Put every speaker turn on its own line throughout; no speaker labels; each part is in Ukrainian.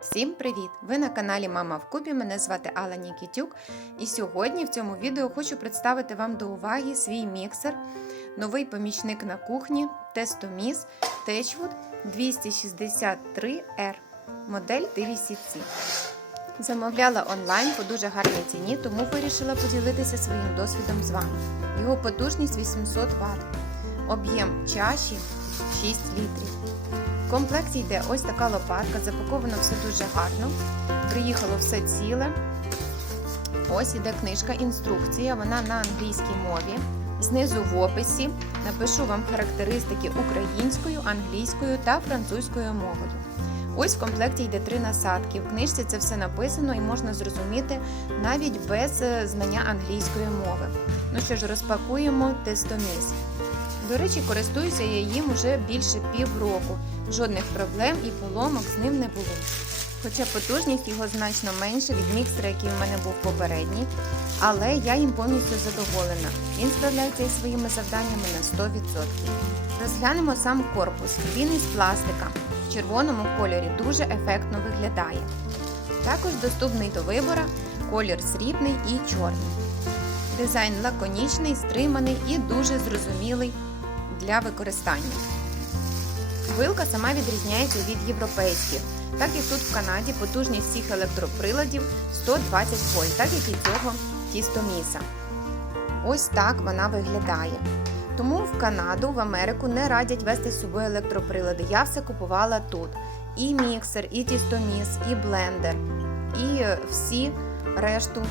Всім привіт! Ви на каналі Мама в Кубі. Мене звати Алла Нікітюк. І сьогодні в цьому відео хочу представити вам до уваги свій міксер, новий помічник на кухні Тестоміс Techwood 263R, модель TVCC. Замовляла онлайн по дуже гарній ціні, тому вирішила поділитися своїм досвідом з вами. Його потужність 800 Вт, об'єм чаші 6 літрів. В комплекті йде ось така лопатка, запаковано все дуже гарно. Приїхало все ціле. Ось іде книжка, інструкція, вона на англійській мові. Знизу в описі напишу вам характеристики українською, англійською та французькою мовою. Ось в комплекті йде три насадки. В книжці це все написано і можна зрозуміти навіть без е, знання англійської мови. Ну що ж, розпакуємо тестоміс. До речі, користуюся я їм уже більше півроку. Жодних проблем і поломок з ним не було. Хоча потужність його значно менша від міксера, який у мене був попередній, але я їм повністю задоволена. Він справляється із своїми завданнями на 100%. Розглянемо сам корпус. Він із пластика в червоному кольорі дуже ефектно виглядає. Також доступний до вибора колір срібний і чорний. Дизайн лаконічний, стриманий і дуже зрозумілий для використання. Вилка сама відрізняється від європейських, так як тут в Канаді потужність всіх електроприладів 120 вольт, так як і цього тістоміса. Ось так вона виглядає. Тому в Канаду, в Америку не радять вести з собою електроприлади. Я все купувала тут. І міксер, і тістоміс, і блендер, і всі решту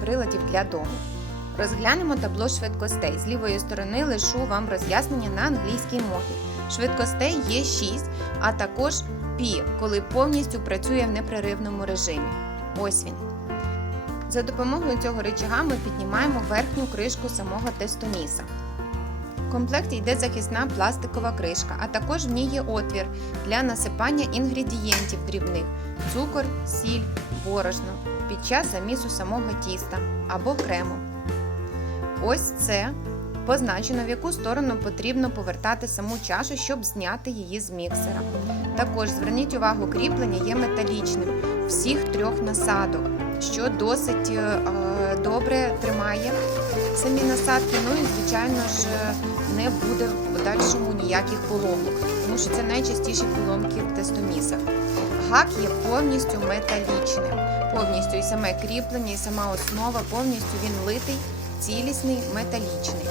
приладів для дому. Розглянемо табло швидкостей. З лівої сторони лишу вам роз'яснення на англійській мові. Швидкостей є 6, а також пі, коли повністю працює в непреривному режимі. Ось він. За допомогою цього рычага ми піднімаємо верхню кришку самого тестоміса. В комплекті йде захисна пластикова кришка, а також в ній є отвір для насипання інгредієнтів дрібних цукор, сіль, борошно під час замісу самого тіста або крему. Ось це позначено, в яку сторону потрібно повертати саму чашу, щоб зняти її з міксера. Також зверніть увагу, кріплення є металічним всіх трьох насадок, що досить е, добре тримає самі насадки. Ну і, звичайно ж, не буде в подальшому ніяких поломок, тому що це найчастіші поломки в тестомісах. Гак є повністю металічним, повністю і саме кріплення, і сама основа, повністю він литий, цілісний, металічний.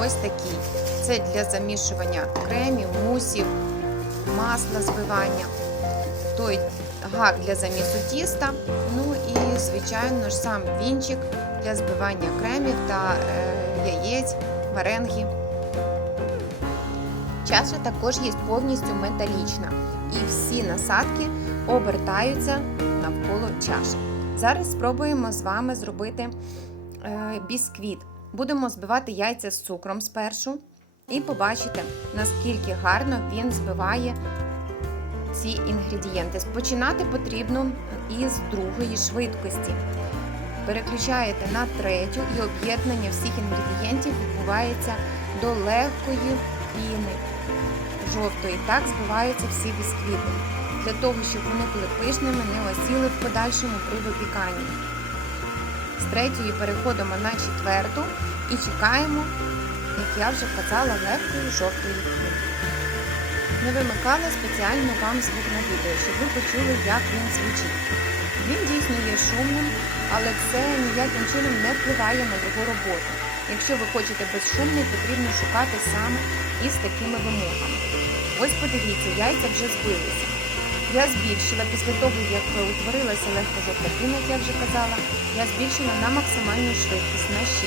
Ось такий. Це для замішування кремів, мусів, масла збивання. Той гак для замісу тіста. Ну і, звичайно ж, сам вінчик для збивання кремів та е, яєць, варенги. Чаша також є повністю металічна. І всі насадки обертаються навколо чаші. Зараз спробуємо з вами зробити бісквіт. Будемо збивати яйця з цукром спершу і побачите, наскільки гарно він збиває ці інгредієнти. Починати потрібно із другої швидкості. Переключаєте на третю і об'єднання всіх інгредієнтів відбувається до легкої піни жовтої. Так збиваються всі бісквіти, для того, щоб вони були пишними, не осіли в подальшому при випіканні. З третьої переходимо на четверту і чекаємо, як я вже казала, легкої жовтої піни. Не вимикала спеціально вам звук на відео, щоб ви почули, як він звучить. Він дійсно є шумним, але це ніяким чином не впливає на його роботу. Якщо ви хочете безшумний, потрібно шукати саме із такими вимогами. Ось подивіться, яйця вже збилися. Я збільшила після того, як утворилася легка жовта як я вже казала, я збільшила на максимальну швидкість на 6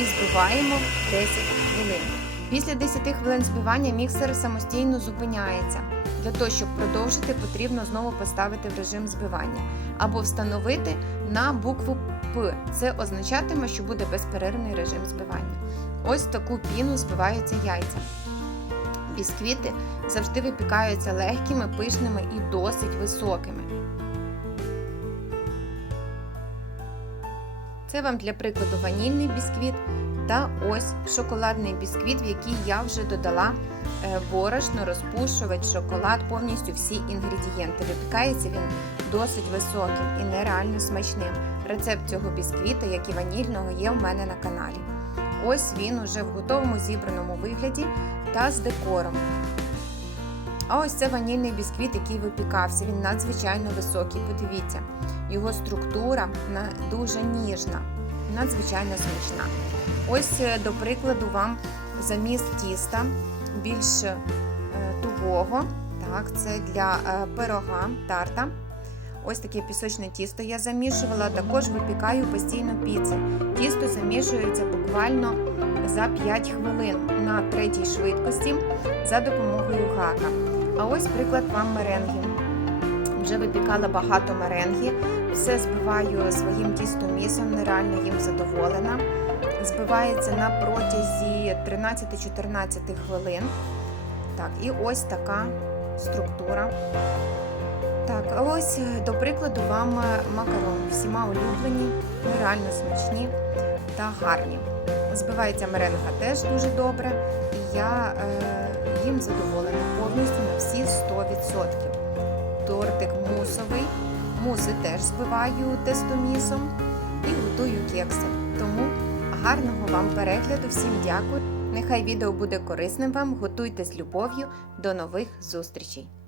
і збиваємо 10 хвилин. Після 10 хвилин збивання міксер самостійно зупиняється. Для того, щоб продовжити, потрібно знову поставити в режим збивання або встановити на букву П. Це означатиме, що буде безперервний режим збивання. Ось таку піну збиваються яйця. Бісквіти завжди випікаються легкими, пишними і досить високими. Це вам для прикладу ванільний бісквіт. Та ось шоколадний бісквіт, в який я вже додала е, борошно, розпушувач, шоколад, повністю всі інгредієнти. Випікається він досить високим і нереально смачним. Рецепт цього бісквіта, як і ванільного, є в мене на каналі. Ось він уже в готовому зібраному вигляді та з декором. А ось це ванільний бісквіт, який випікався. Він надзвичайно високий. Подивіться, його структура дуже ніжна, надзвичайно смачна. Ось, е, до прикладу, вам заміст тіста більш е, тугого. Так, це для е, пирога тарта. Ось таке пісочне тісто я замішувала. Також випікаю постійно піци. Тісто замішується буквально за 5 хвилин на третій швидкості за допомогою гака. А ось приклад вам меренги. Вже випікала багато меренги, все збиваю своїм тістомісом, нереально їм задоволена. Збивається на протязі 13-14 хвилин. Так, і ось така структура. Так, а ось е, до прикладу вам е, макарони. Всіма улюблені, нереально смачні та гарні. Збивається меренга теж дуже добре, і я е, їм задоволена повністю на всі 100%. Тортик мусовий, муси теж збиваю тестомісом і готую кекси. Тому гарного вам перегляду, всім дякую. Нехай відео буде корисним вам. Готуйте з любов'ю. До нових зустрічей!